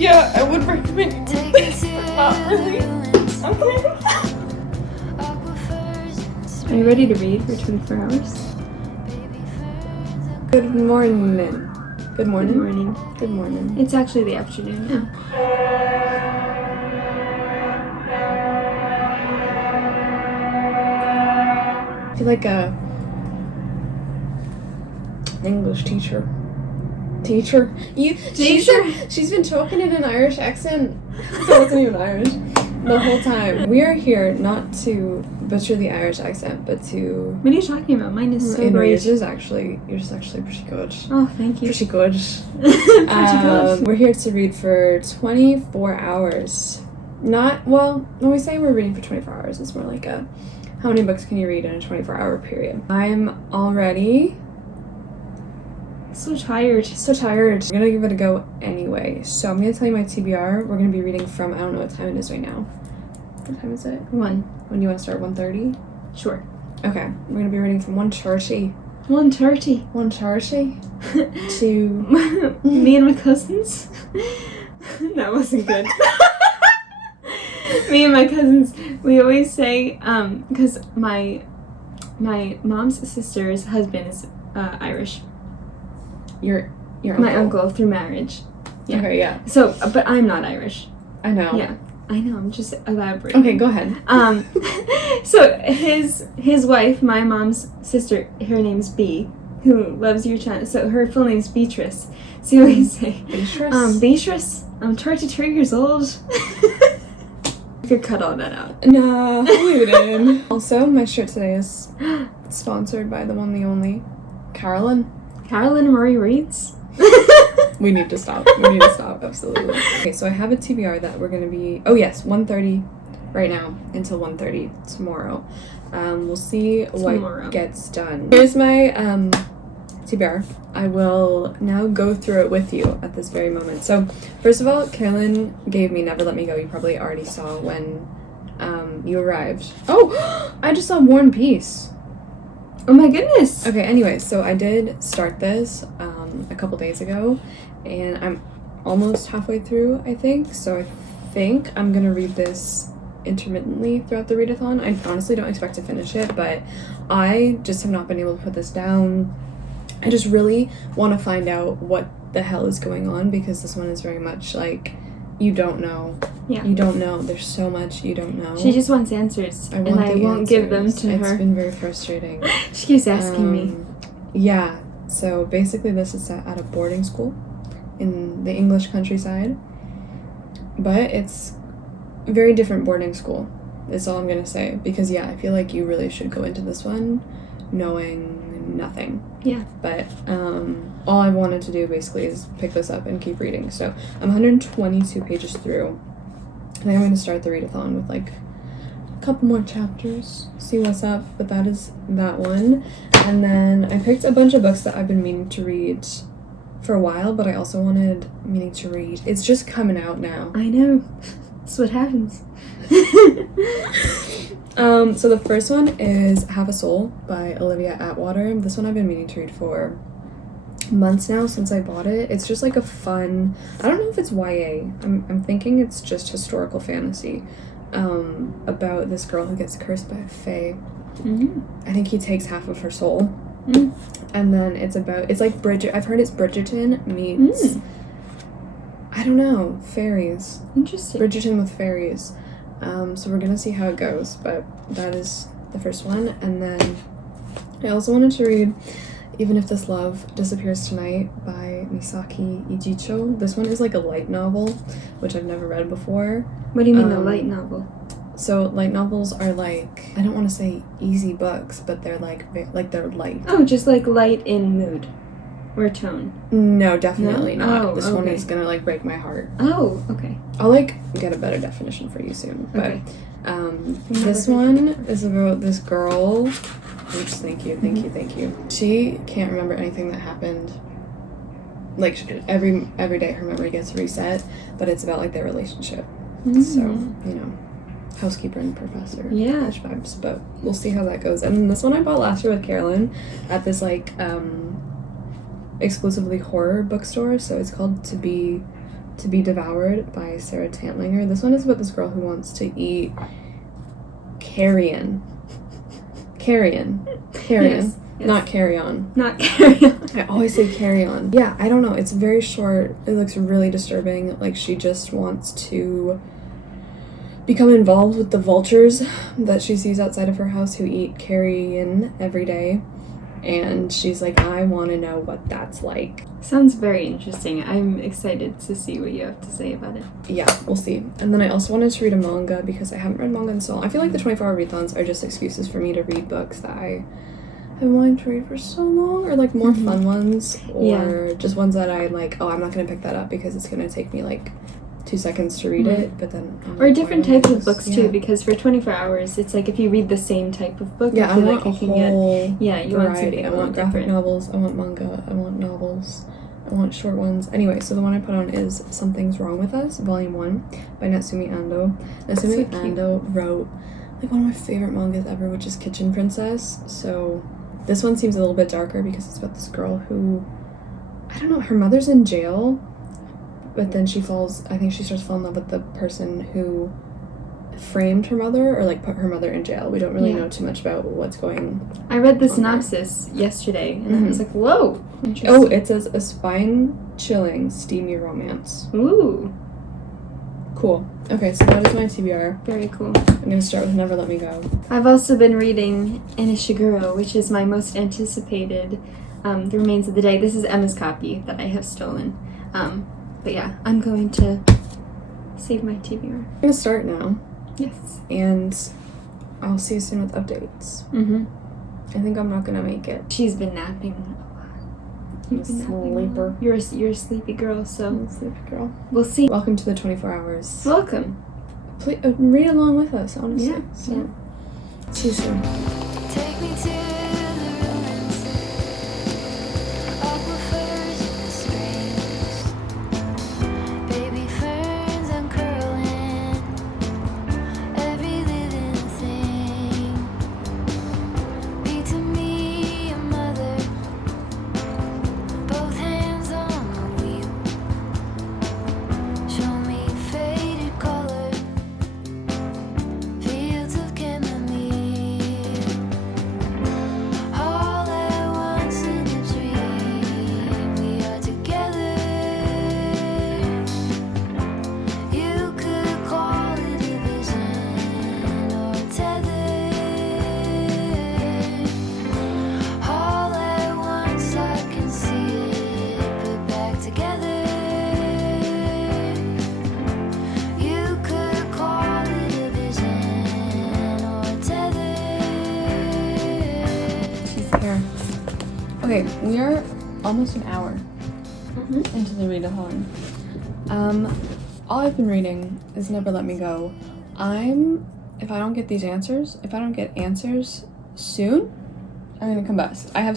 Yeah, I would recommend you do this, but not really. Okay. Are you ready to read for 24 hours? Good morning. Good morning? Good morning. Good morning. It's actually the afternoon now. I feel like an English teacher. She's been talking in an Irish accent. So it wasn't even Irish the whole time. We are here not to butcher the Irish accent, but to. What are you talking about? Mine is so great. Yours is actually pretty good. Oh, thank you. Pretty good. We're here to read for 24 hours. Not, well, when we say we're reading for 24 hours, it's more like a, how many books can you read in a 24-hour period? I'm already so tired. I'm gonna give it a go anyway. So I'm gonna tell you my TBR. We're gonna be reading from, I don't know what time it is right now. What time is it? 1. When do you want to start? 1:30? Sure. Okay, we're gonna be reading from 1:30. 1:30. 1:30 to me and my cousins. That wasn't good. Me and my cousins, we always say, because my mom's sister's husband is Irish. Your my uncle through marriage. Yeah. Okay, yeah. So, but I'm not Irish. I know. Yeah, I know. I'm just elaborating. Okay, go ahead. So his wife, my mom's sister, her name's Bea, who loves your channel. So her full name's Beatrice. So you always say, Beatrice, I'm 33 years old. You could cut all that out. Nah, leave it in. Also, my shirt today is sponsored by the one, the only, Carolyn. Carolyn Murray reads. We need to stop, absolutely. Okay, so I have a TBR that we're going to be, 1:30 right now until 1:30 tomorrow. We'll see what gets done. Here's my TBR. I will now go through it with you at this very moment. So, first of all, Carolyn gave me Never Let Me Go. You probably already saw when you arrived. Oh, I just saw War and Peace. Oh my goodness. Okay, anyway, so I did start this a couple days ago, and I'm almost halfway through, I think. So I think I'm gonna read this intermittently throughout the readathon. I honestly don't expect to finish it, but I just have not been able to put this down. I just really want to find out what the hell is going on, because this one is very much like, you don't know. Yeah. You don't know. There's so much you don't know. She just wants answers, and I won't give them to her. It's been very frustrating. She keeps asking me. Yeah. So basically this is at a boarding school in the English countryside. But it's a very different boarding school, is all I'm going to say. Because, yeah, I feel like you really should go into this one knowing nothing. Yeah. But all I wanted to do basically is pick this up and keep reading. So I'm 122 pages through. I think I'm going to start the readathon with like a couple more chapters, see what's up, but that is that one. And then I picked a bunch of books that I've been meaning to read for a while, but I also meaning to read. It's just coming out now. I know. That's what happens. So the first one is Have a Soul by Olivia Atwater. This one I've been meaning to read for months now since I bought it. It's just like a fun, I don't know if it's YA. I'm thinking it's just historical fantasy about this girl who gets cursed by a fae. Mm-hmm. I think he takes half of her soul. And then it's like I've heard it's Bridgerton meets I don't know, fairies. Interesting. Bridgerton with fairies. So we're gonna see how it goes, but that is the first one. And then I also wanted to read Even If This Love Disappears Tonight by Misaki Ijicho. This one is like a light novel, which I've never read before. What do you mean a light novel? So light novels are like, I don't want to say easy books, but they're like they're light. Oh, just like light in mood or tone? No, definitely not. Oh, this one is gonna like break my heart. Oh, okay. I'll like get a better definition for you soon. But Okay. This one is about this girl. Oops, thank you. She can't remember anything that happened. Like every day her memory gets reset, but it's about like their relationship. So, you know, housekeeper and professor. Yeah. Vibes, but we'll see how that goes. And then this one I bought last year with Carolyn at this like exclusively horror bookstore. So it's called To Be To Be Devoured by Sarah Tantlinger. This one is about this girl who wants to eat carrion. Yes. Not carry on. Not carry on. I always say carry on. Yeah, I don't know. It's very short. It looks really disturbing. Like, she just wants to become involved with the vultures that she sees outside of her house who eat carrion every day. And she's like, I want to know what that's like. Sounds very interesting. I'm excited to see what you have to say about it. Yeah, we'll see. And then I also wanted to read a manga because I haven't read manga in so long. I feel like the 24-hour readathons are just excuses for me to read books that I have been wanting to read for so long, or like more fun ones, or just ones that I like, oh, I'm not going to pick that up because it's going to take me like 2 seconds to read it, but then or different types of books too, because for 24 hours it's like if you read the same type of book, I feel like you can get you variety. want I want graphic novels, I want manga, I want novels, I want short ones. Anyway, so the one I put on is Something's Wrong with Us, Volume 1 by Natsumi Ando. Natsumi Ando wrote like one of my favorite mangas ever, which is Kitchen Princess. So this one seems a little bit darker because it's about this girl who, I don't know, her mother's in jail, but then she starts to fall in love with the person who framed her mother, or like put her mother in jail. We don't really know too much about what's going on. I read the synopsis yesterday, and I was like, whoa. Oh, it says a spine-chilling, steamy romance. Ooh. Cool. Okay, so that is my TBR. Very cool. I'm going to start with Never Let Me Go. I've also been reading Inishiguro, which is my most anticipated The Remains of the Day. This is Emma's copy that I have stolen. But yeah, I'm going to save my TBR. I'm going to start now. Yes. And I'll see you soon with updates. I think I'm not going to make it. She's been napping a lot. I'm a sleeper. You're a sleepy girl, so. I'm a sleepy girl. We'll see. Welcome to the 24 hours. Welcome. Please, read along with us, honestly. Yeah. So, see you soon. Take me to Okay, we are almost an hour into the readathon. All I've been reading is Never Let Me Go. If I don't get answers soon, I'm gonna combust. I have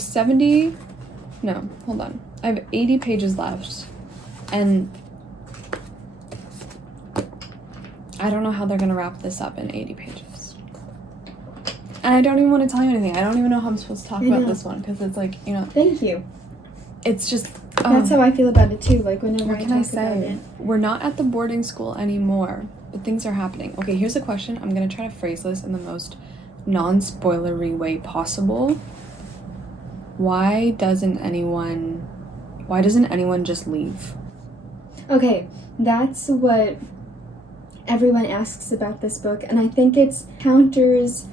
80 pages left, and I don't know how they're gonna wrap this up in 80 pages. And I don't even want to tell you anything. I don't even know how I'm supposed to talk about this one, because it's like, Thank you. It's just... That's how I feel about it too, like whenever I talk about it. We're not at the boarding school anymore, but things are happening. Okay, here's a question. I'm going to try to phrase this in the most non-spoilery way possible. Why doesn't anyone just leave? Okay, that's what everyone asks about this book, and I think it counters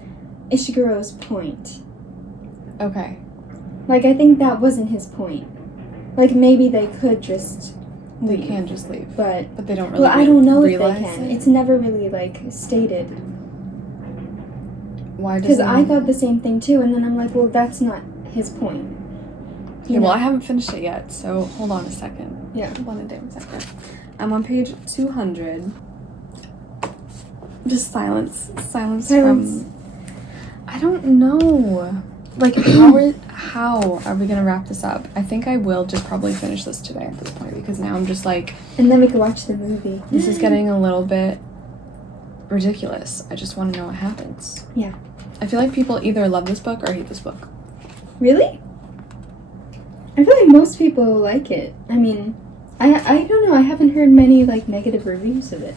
Ishiguro's point. Okay. Like, I think that wasn't his point. Like, maybe they could just leave. They can just leave. But they don't really I don't know if realize they can. it. It's never really, stated. Why doesn't... Because I thought the same thing, too, and then I'm like, well, that's not his point. Okay, well, I haven't finished it yet, so hold on a second. Yeah. Hold on a damn second. I'm on page 200. Just silence. Silence from... I don't know. Like, how are we gonna wrap this up? I think I will just probably finish this today at this point, because now I'm just like... And then we can watch the movie. This is getting a little bit ridiculous. I just want to know what happens. Yeah. I feel like people either love this book or hate this book. Really? I feel like most people like it. I mean... I don't know. I haven't heard many like negative reviews of it.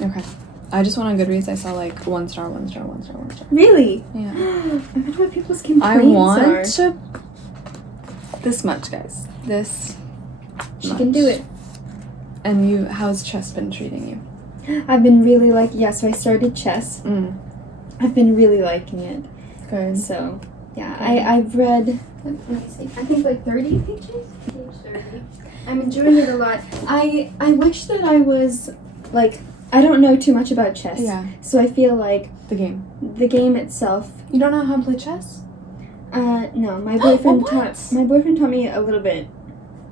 Okay. I just went on Goodreads. I saw like 1 star, 1 star, 1 star, 1 star. Really? Yeah. I wonder what people's complaints I want are. to. This much, guys. This. She much. can do it. And you, how's chess been treating you? I've been really so I started chess. I've been really liking it. Good. So, yeah, I've read, let me see, I think like 30 pages? Page 30. I'm enjoying it a lot. I wish that I was, like, I don't know too much about chess. Yeah. So I feel like The game itself. You don't know how to play chess? No, my boyfriend taught me a little bit.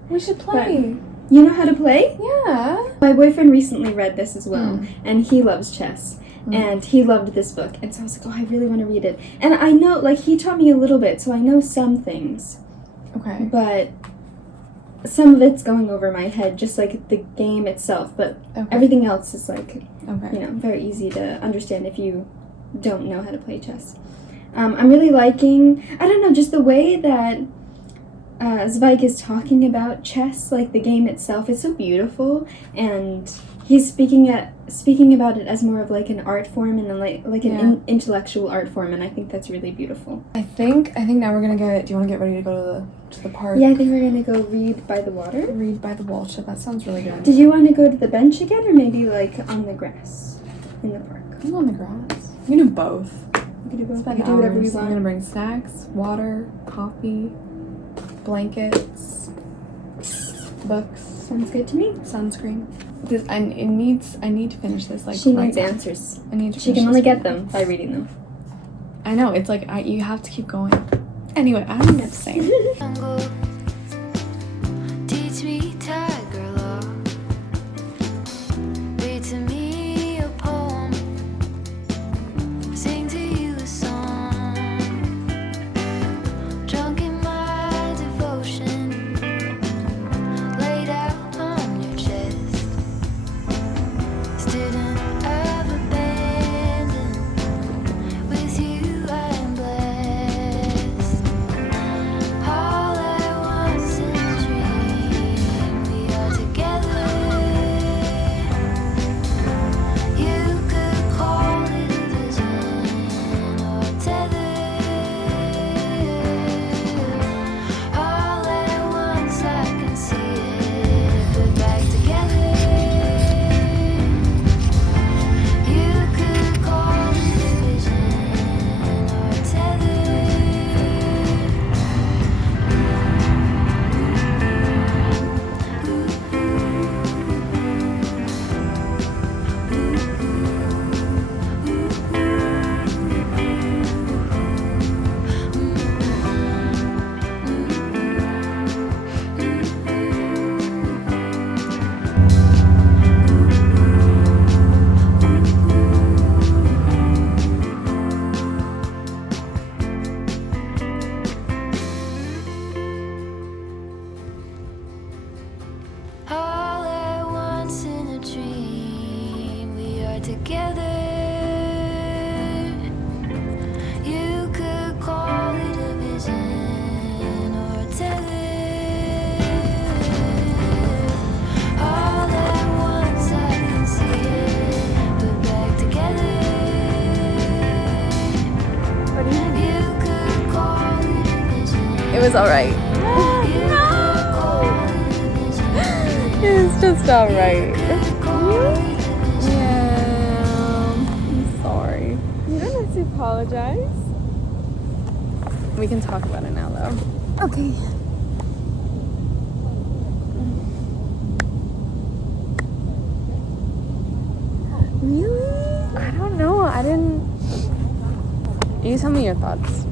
We should play. You know how to play? Yeah. My boyfriend recently read this as well, and he loves chess. And he loved this book, and so I was like, oh, I really want to read it. And I know, like, he taught me a little bit, so I know some things. Okay. But some of it's going over my head, just like the game itself. But everything else is like, you know, very easy to understand if you don't know how to play chess. I'm really liking, I don't know, just the way that Zweig is talking about chess, like the game itself. It's so beautiful, and he's speaking about it as more of like an art form and like an intellectual art form, and I think that's really beautiful. I think now we're gonna get. Do you want to get ready to go to the park? Yeah, I think we're gonna go read by the water. Read by the water. That sounds really good. Did you want to go to the bench again, or maybe like on the grass in the park? I'm on the grass. We can do both. We can do both. Spend We can do whatever we hours. want. I'm gonna bring snacks, water, coffee, blankets, books. Sounds good to me. Sunscreen. I need to finish this. Like she right needs now. answers. I need to. She can only get them by reading them. I know. It's like you have to keep going. Anyway, I don't know what to say. Teach me tiger law. Read to me a poem. Sing to you a song. Drunk in my devotion. Laid out on your chest. Student of abandon. With you I am blessed. All at once in a dream, we are together. You could call it a vision or a tether. All at once I can see it, put back together. You could call it a vision or a tether. All at once in a dream, we are together. You could call it a vision or a tether. All at once I can see it, put back together. You could call it a vision. It was alright. It's just alright. Yeah. I'm sorry. You don't have to apologize. We can talk about it now, though. Okay. Really? I don't know. I didn't. You tell me your thoughts.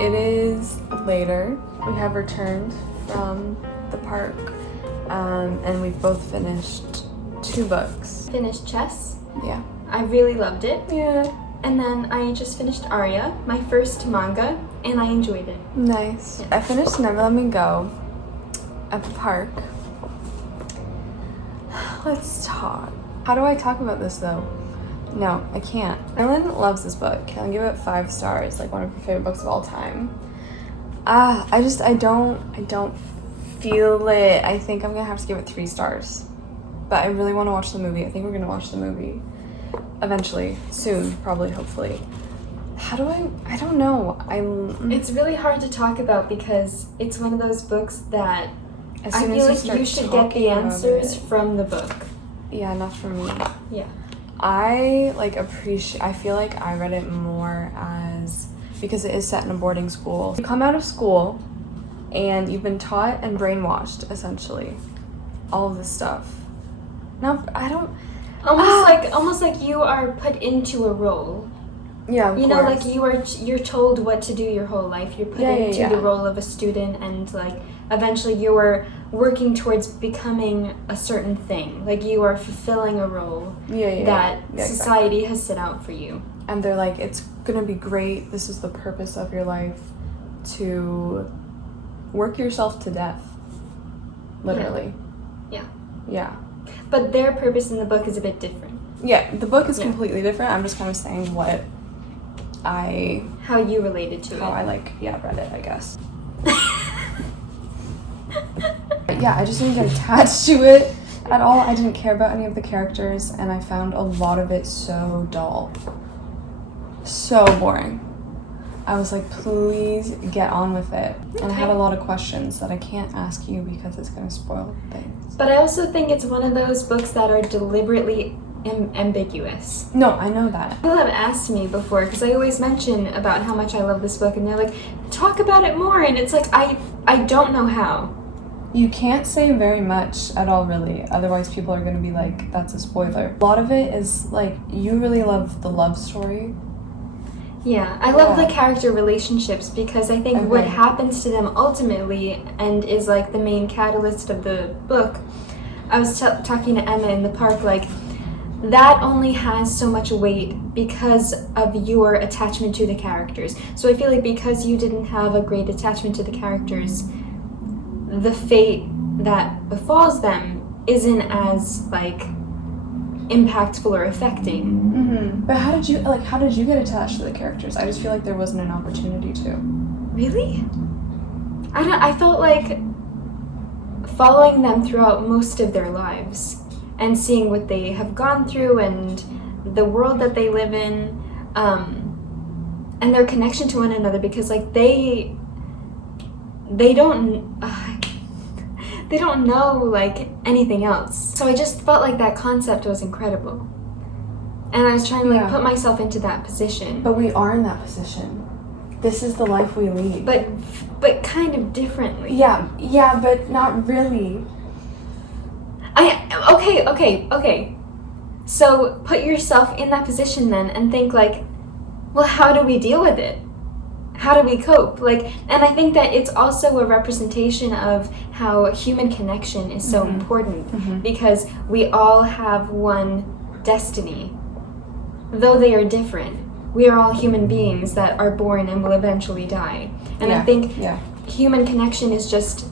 it is later. We have returned from the park, and we've both finished 2 books. Finished Chess. Yeah. I really loved it. Yeah. And then I just finished Arya, my first manga, and I enjoyed it. Nice. Yeah. I finished Never Let Me Go at the park. Let's talk. How do I talk about this though? No, I can't. Carolyn loves this book. Can I give it 5 stars? Like one of her favorite books of all time. I don't feel it. I think I'm gonna have to give it 3 stars. But I really want to watch the movie. I think we're gonna watch the movie eventually, soon, probably, hopefully. How do I don't know. It's really hard to talk about because it's one of those books that I feel like you should get the answers from the book. Yeah, not from me. Yeah. I feel like I read it more as, because it is set in a boarding school. You come out of school and you've been taught and brainwashed, essentially. All of this stuff. No, I don't... Almost like you are put into a role. Yeah, of you know, course. like you're told what to do your whole life. You're put into the role of a student, and like eventually you are working towards becoming a certain thing. Like you are fulfilling a role that society has set out for you. And they're like, it's gonna be great. This is the purpose of your life, to work yourself to death. Literally. Yeah. Yeah. But their purpose in the book is a bit different. Yeah, the book is completely different. I'm just kind of saying how you related to it. How I read it, I guess. Yeah, I just didn't get attached to it at all. I didn't care about any of the characters, and I found a lot of it so dull. So boring. I was like, please get on with it. Okay. And I had a lot of questions that I can't ask you because it's going to spoil things. But I also think it's one of those books that are deliberately ambiguous. No, I know that. People have asked me before, because I always mention about how much I love this book, and they're like, talk about it more, and it's like, I don't know how. You can't say very much at all, really. Otherwise, people are going to be like, that's a spoiler. A lot of it is, like, you really love the love story. Yeah, I love the character relationships, because I think what happens to them ultimately, and is, like, the main catalyst of the book, I was talking to Emma in the park, like, that only has so much weight because of your attachment to the characters. So I feel like because you didn't have a great attachment to the characters, the fate that befalls them isn't as, like, impactful or affecting. Mm-hmm. But how did you get attached to the characters? I just feel like there wasn't an opportunity to. Really? I felt like following them throughout most of their lives and seeing what they have gone through and the world that they live in, and their connection to one another, because like they don't know like anything else. So I just felt like that concept was incredible, and I was trying to put myself into that position. But we are in that position. This is the life we lead. But kind of differently. Yeah, but not really. Okay. So put yourself in that position then and think like, well, how do we deal with it? How do we cope? Like, and I think that it's also a representation of how human connection is so important, because we all have one destiny. Though they are different, we are all human beings that are born and will eventually die. And I think human connection is just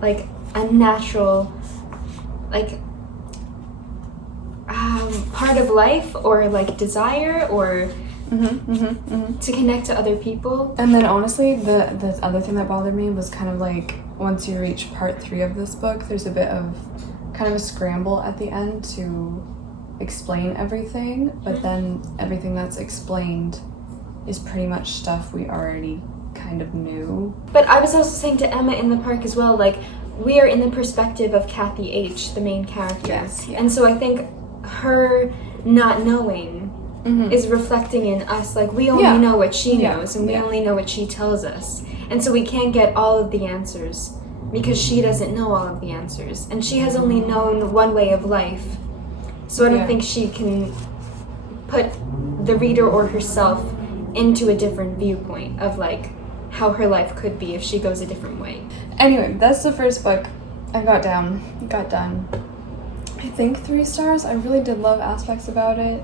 like a natural, like, part of life, or like desire, or to connect to other people. And then honestly, the other thing that bothered me was kind of like, once you reach part 3 of this book, there's a bit of kind of a scramble at the end to explain everything, but then everything that's explained is pretty much stuff we already kind of knew. But I was also saying to Emma in the park as well, like, we are in the perspective of Kathy H., the main character. Yes, yeah. And so I think her not knowing is reflecting in us. Like, we only know what she knows, and we only know what she tells us. And so we can't get all of the answers because she doesn't know all of the answers. And she has only known one way of life. So I don't think she can put the reader or herself into a different viewpoint of, like, how her life could be if she goes a different way. Anyway, that's the first book I got done. I think 3 stars. I really did love aspects about it.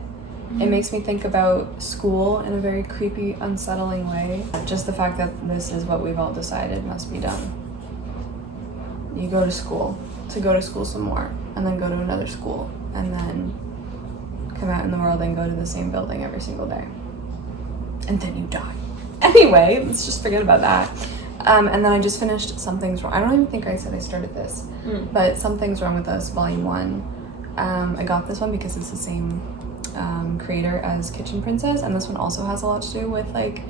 It makes me think about school in a very creepy, unsettling way. Just the fact that this is what we've all decided must be done. You go to school some more, and then go to another school, and then come out in the world and go to the same building every single day. And then you die. Anyway, let's just forget about that. And then I just finished Something's Wrong. I don't even think I said I started this, but Something's Wrong with Us, Volume 1. I got this one because it's the same creator as Kitchen Princess, and this one also has a lot to do with like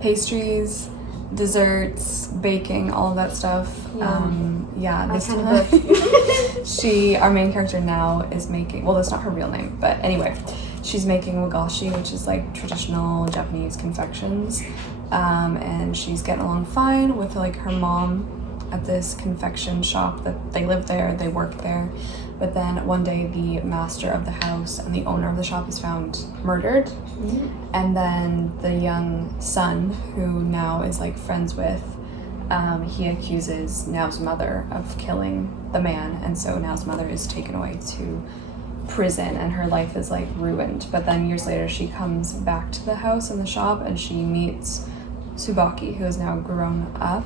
pastries, desserts, baking, all of that stuff. This one our main character now is making, well, that's not her real name, but anyway, she's making wagashi, which is like traditional Japanese confections, and she's getting along fine with like her mom at this confection shop. That they live there, they work there. But then one day the master of the house and the owner of the shop is found murdered. And then the young son, who now is like friends with, he accuses Nao's mother of killing the man. And so Nao's mother is taken away to prison and her life is like ruined. But then years later she comes back to the house and the shop and she meets Tsubaki, who is now grown up.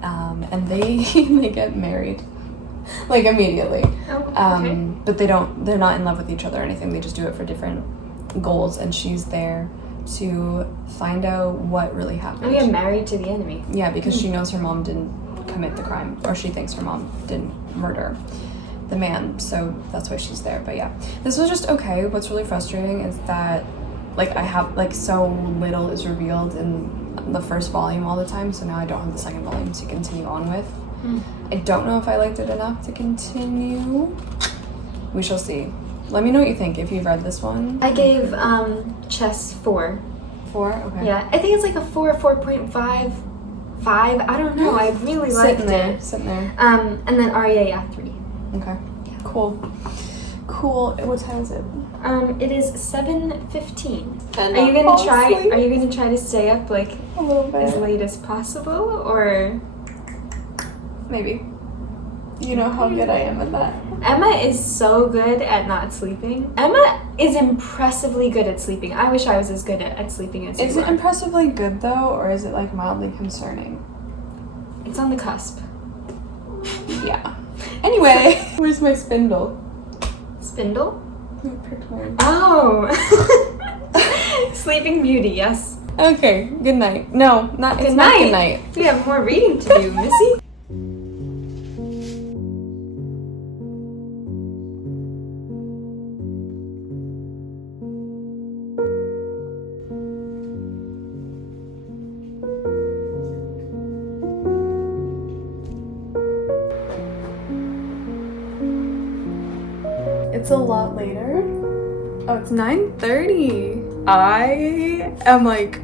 And they get married. Like immediately. But they're not in love with each other or anything. They just do it for different goals, and she's there to find out what really happened. Oh, yeah, married to the enemy. Yeah, because she knows her mom didn't commit the crime, or she thinks her mom didn't murder the man, so that's why she's there. But yeah, this was just okay. What's really frustrating is that like I have like so little is revealed in the first volume all the time, so now I don't have the second volume to continue on with. I don't know if I liked it enough to continue. We shall see. Let me know what you think if you've read this one. I gave Chess 4. 4? Okay. Yeah, I think it's like a 4 or 4.5. 5. I don't know. I really liked it. Sitting there. And then REA 3. Okay. Yeah. Cool. What time is it? It is 7:15. Are you gonna try to stay up like a little bit as late as possible, or maybe? You know how good I am at that. Emma is so good at not sleeping. Emma is impressively good at sleeping. I wish I was as good at sleeping as you are. Is it impressively good though, or is it like mildly concerning? It's on the cusp. Yeah. Anyway, where's my spindle? Spindle? Who picked mine? Oh! Sleeping Beauty, yes. Okay, good night. No, not good night. Not good night. We have more reading to do, Missy. It's a lot later. Oh, it's 9:30. I am like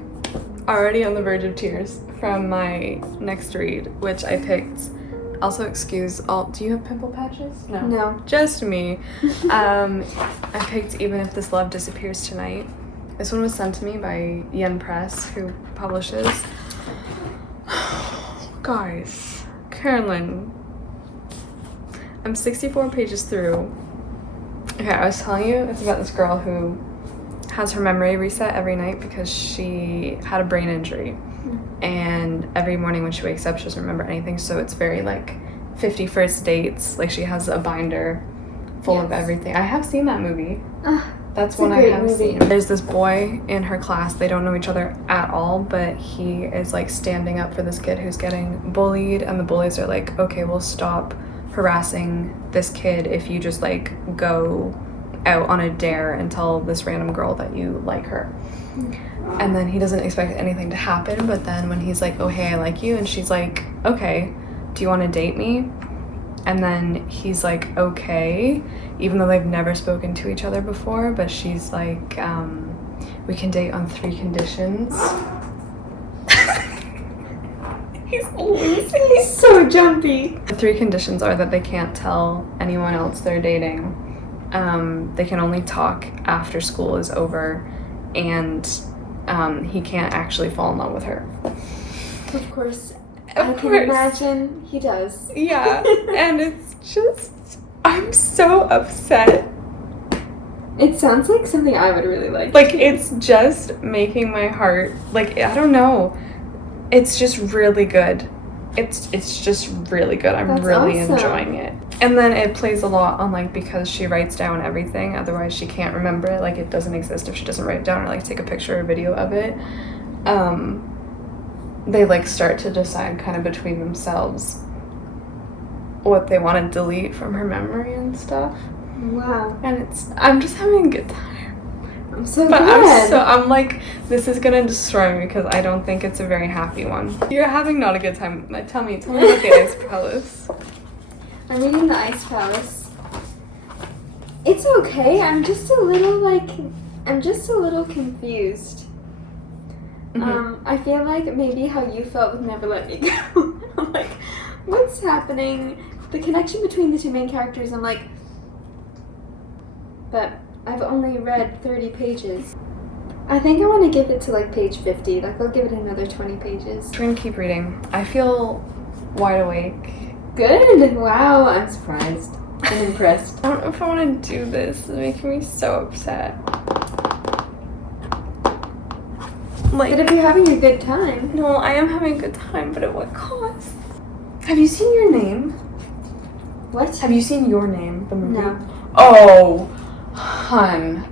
already on the verge of tears from my next read, which I picked. Also, excuse all. Do you have pimple patches? No. Just me. I picked Even If This Love Disappears Tonight. This one was sent to me by Yen Press, who publishes. Guys, Carolyn, I'm 64 pages through. Okay, I was telling you, it's about this girl who has her memory reset every night because she had a brain injury. And every morning when she wakes up, she doesn't remember anything. So it's very like 50 First Dates. Like she has a binder full of everything. I have seen that movie. That's one I have seen. There's this boy in her class. They don't know each other at all, but he is like standing up for this kid who's getting bullied. And the bullies are like, okay, we'll stop harassing this kid if you just like go out on a dare and tell this random girl that you like her. And then he doesn't expect anything to happen, but then when he's like, oh hey, I like you, and she's like, okay, do you want to date me? And then he's like, okay, even though they've never spoken to each other before, but she's like, we can date on 3 conditions. He's losing. He's so jumpy. The 3 conditions are that they can't tell anyone else they're dating. They can only talk after school is over, and he can't actually fall in love with her. Of course. Of I course. can imagine he does. Yeah, and it's just, I'm so upset. It sounds like something I would really like. Like, it's just making my heart, like, I don't know. It's just really good. It's just really good. I'm That's really awesome. enjoying it. And then it plays a lot on, like, because she writes down everything, otherwise she can't remember it. Like, it doesn't exist if she doesn't write it down or, like, take a picture or video of it. They, like, start to decide kind of between themselves what they want to delete from her memory and stuff. Wow. And I'm just having a good time. I'm so But glad. I'm like, this is gonna destroy me because I don't think it's a very happy one. You're having not a good time. Like, tell me about the Ice Palace. I'm reading the Ice Palace. It's okay. I'm just a little confused. Mm-hmm. I feel like maybe how you felt with Never Let Me Go. I'm like, what's happening? The connection between the two main characters, I'm like, but I've only read 30 pages. I think I want to give it to like page 50. Like, I'll give it another 20 pages. We're gonna keep reading. I feel wide awake. Good. Wow, I'm surprised. I'm impressed. I don't know if I want to do this. It's making me so upset. Like, But if you're having a good time. no, I am having a good time, but at what cost? Have you seen Your Name? What? Have you seen Your Name, the movie? No. Oh, hun.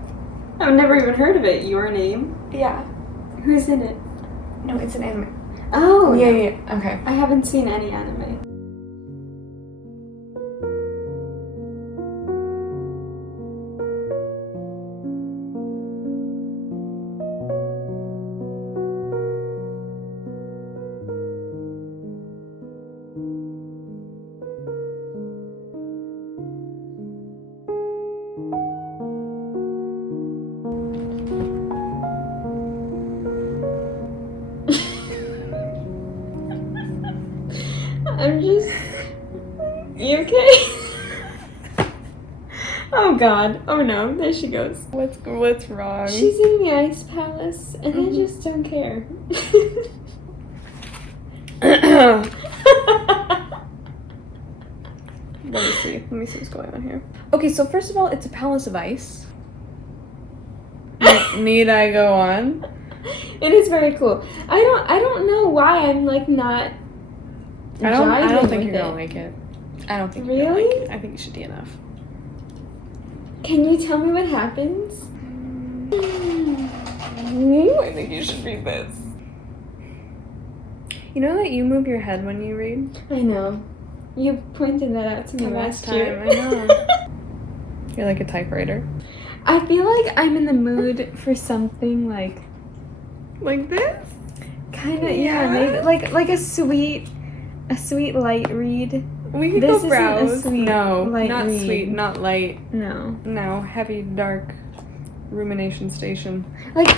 I've never even heard of it. Your Name? Yeah. Who's in it? No, it's an anime. Oh. Yeah. Okay. I haven't seen any anime. I'm just... You okay? Oh god. Oh no, there she goes. What's wrong? She's in the Ice Palace, and I just don't care. Let me see what's going on here. Okay, so first of all, it's a palace of ice. Need I go on? It is very cool. I don't know why I'm like not. I don't think with you're gonna it. like it. I don't think you're gonna like Really? it. I think it should be enough. Can you tell me what happens? I think you should read this. You know that you move your head when you read? I know. You pointed that out to me last year. I know. You're like a typewriter. I feel like I'm in the mood for something like this? kind of maybe like a sweet light read. We could This go isn't a browse. sweet, No, light not read. sweet, not light. No. No, heavy, dark rumination station. Like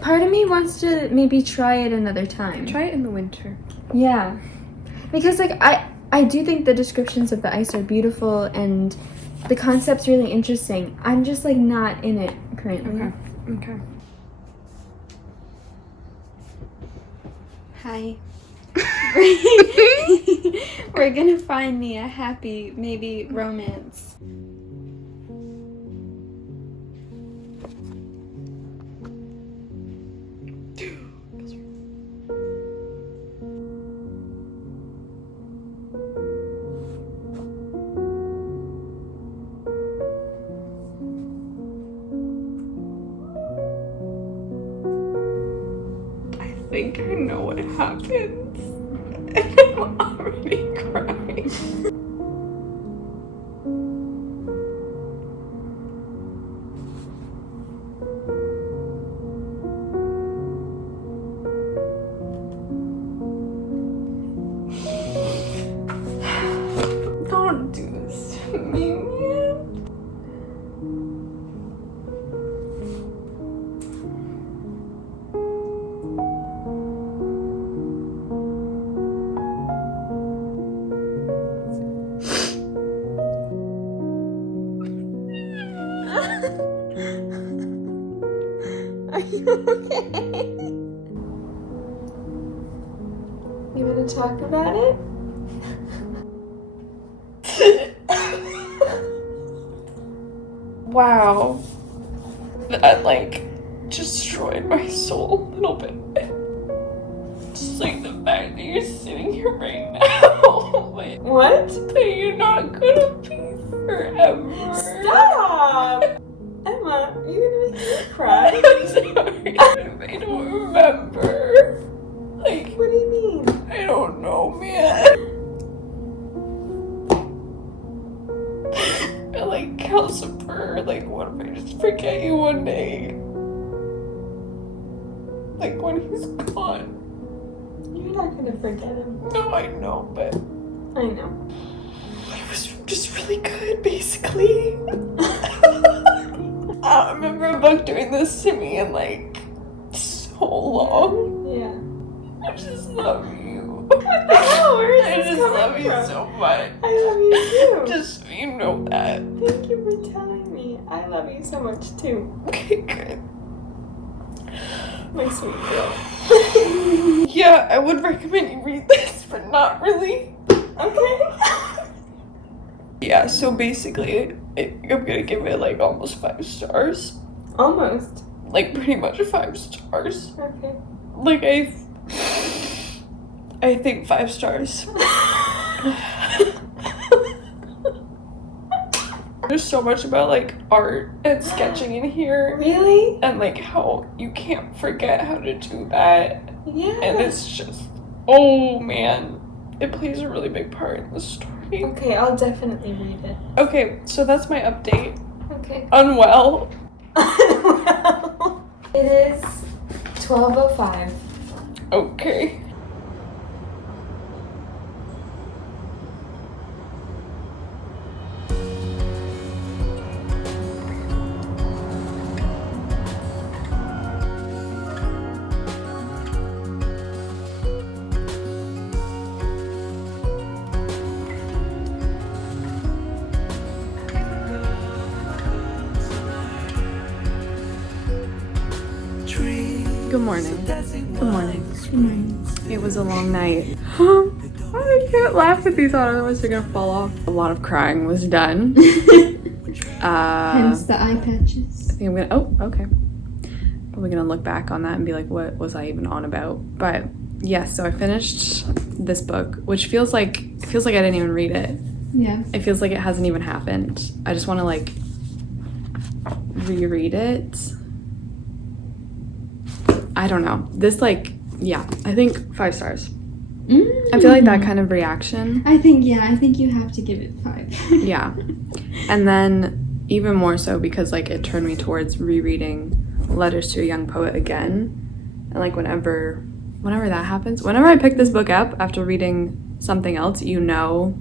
part of me wants to maybe try it another time. Try it in the winter. Yeah. Because like I do think the descriptions of the ice are beautiful and the concept's really interesting. I'm just like not in it currently. Okay. Hi. We're gonna find me a happy, maybe romance. I think I know what happens. And I'm already crying. Don't do this to me, man. Are you okay? You want to talk about it? Wow. That, like, destroyed my soul a little bit. Just like the fact that you're sitting here right now. Like, What? that you're not gonna be forever. Stop! Emma, you're gonna make me cry. I'm sorry. I don't remember. Like, What do you mean? I don't know, man. I like Calcifer. Like, what if I just forget you one day? Like, when he's gone. You're not gonna forget him. No, I know, but I know. it was just really good, basically. I don't remember a book doing this to me in like so long. Yeah. I just love you. Where is I this just coming love you from? so much. I love you too. Just so you know that. Thank you for telling me. I love you so much too. Okay, good. My sweet girl. Yeah, I would recommend you read this, but not really. Okay. Yeah, so basically, I'm gonna give it like almost 5 stars. Almost. Like pretty much 5 stars. Okay. Like I think 5 stars. There's so much about like art and sketching in here. Really? And like how you can't forget how to do that. Yeah. And it's just, oh man, it plays a really big part in the story. Okay, I'll definitely read it. Okay, so that's my update. Okay. Unwell. Well, it is 12:05. Okay. Good morning. Good morning. Good morning. It was a long night. I can't laugh at these on, otherwise they're gonna fall off. A lot of crying was done. Hence the eye patches. I think I'm gonna, oh, okay. Probably gonna look back on that and be like, what was I even on about? But yes, so I finished this book, which feels like I didn't even read it. Yeah. It feels like it hasn't even happened. I just want to like reread it. I don't know. This like, yeah, I think 5 stars. I feel like that kind of reaction. I think you have to give it 5. Yeah. And then even more so because like it turned me towards rereading Letters to a Young Poet again. And like whenever that happens, whenever I pick this book up after reading something else, you know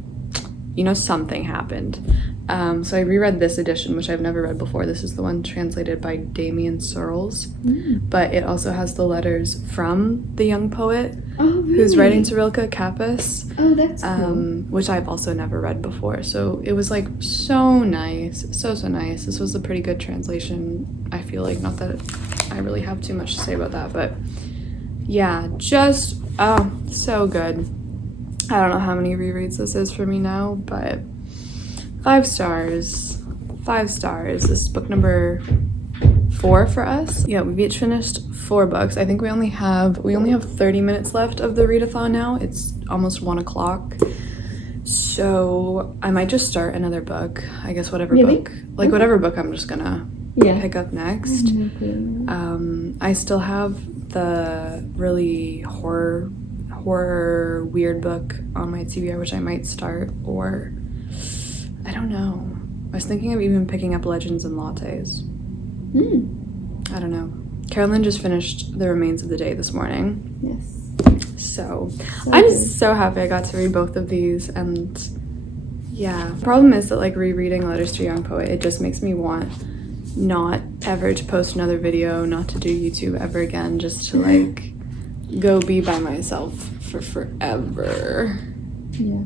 something happened. So I reread this edition, which I've never read before. This is the one translated by Damien Searles. But it also has the letters from the young poet who's writing to Rilke Kappas. Oh, that's cool. Which I've also never read before. So it was like so nice. So nice. This was a pretty good translation, I feel like. Not that I really have too much to say about that, but yeah, just, so good. I don't know how many rereads this is for me now, but 5 stars. 5 stars. This is book number 4 for us. Yeah, we've each finished 4 books. I think we only have 30 minutes left of the readathon now. It's almost 1 o'clock. So I might just start another book. I guess whatever book I'm just gonna pick up next. I still have the really horror weird book on my TBR, which I might start, or I don't know. I was thinking of even picking up Legends and Lattes. I don't know. Carolyn just finished The Remains of the Day this morning. Yes. So I'm so happy I got to read both of these, and yeah. The problem is that like rereading Letters to a Young Poet, it just makes me want not ever to post another video, not to do YouTube ever again, just to like go be by myself for forever. Yeah.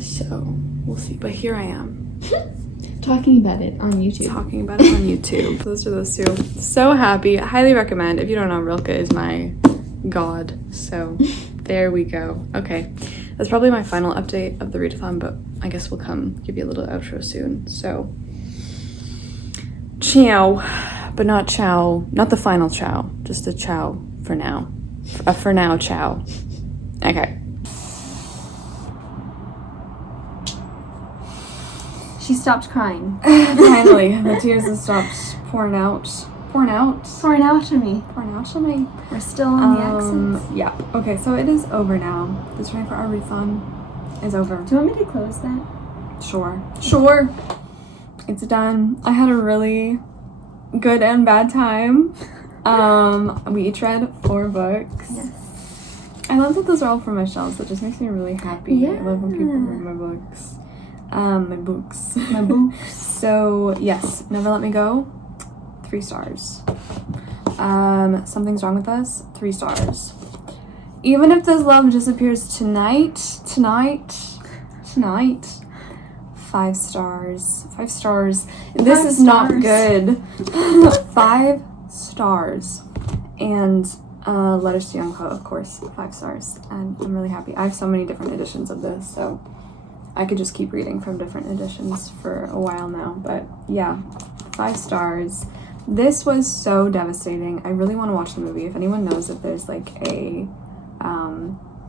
So we'll see. But here I am. Talking about it on YouTube. Those are those 2. So happy. I highly recommend. If you don't know, Rilke is my god. So There we go. Okay. That's probably my final update of the readathon, but I guess we'll come give you a little outro soon. So, ciao, but not ciao, not the final ciao, just a ciao for now. For now, ciao. Okay. She stopped crying. Finally, the tears have stopped pouring out. Pouring out to me. We're still on the accents. Yeah. Okay, so it is over now. The 24-hour readathon is over. Do you want me to close that? Sure. It's done. I had a really good and bad time. We each read 4 books. Yes. I love that those are all from my shelves. That just makes me really happy. Yeah. I love when people read my books. My books. So, yes. Never Let Me Go. 3 stars. Something's Wrong with Us. 3 stars. Even If This Love Disappears Tonight. 5 stars. 5 stars. This is not good. 5 stars. And Letters to Young-Ho, of course, 5 stars. And I'm really happy. I have so many different editions of this, so I could just keep reading from different editions for a while now. But yeah, 5 stars. This was so devastating. I really want to watch the movie. If anyone knows if there's like a,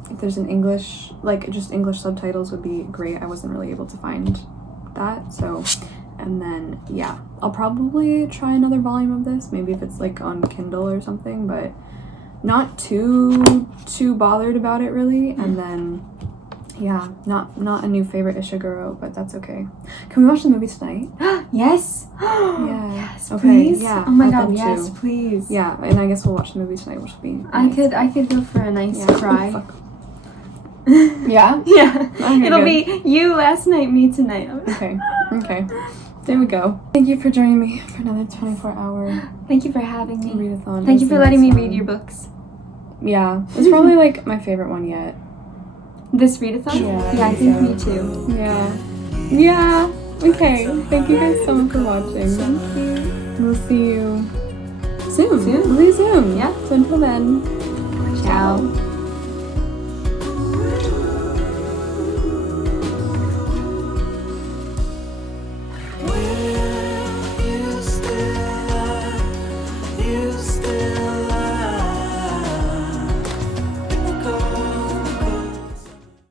if there's an English, like just English subtitles would be great. I wasn't really able to find that. So, and then, yeah, I'll probably try another volume of this. Maybe if it's like on Kindle or something, but not too bothered about it really. And then, yeah, not a new favorite Ishiguro, but that's okay. Can we watch the movie tonight? Yes. Yeah. Yes, Okay, please. yeah, Oh my I'd god, love yes, to. please. Yeah, and I guess we'll watch the movie tonight, which will be nice. I could go for a nice cry. Fuck. Yeah? Yeah. Okay, It'll good. be you last night, me tonight. Okay. There we go. Thank you for joining me for another 24-hour Thank you for having me. readathon. Thank you It for was letting me fun. read your books. Yeah, it's probably like my favorite one yet. This readathon? Yeah, I think me too. Yeah. Okay. Thank you guys so much for watching. Thank you. We'll see you soon. Soon. We'll see you soon. Yeah. So until then, Ciao.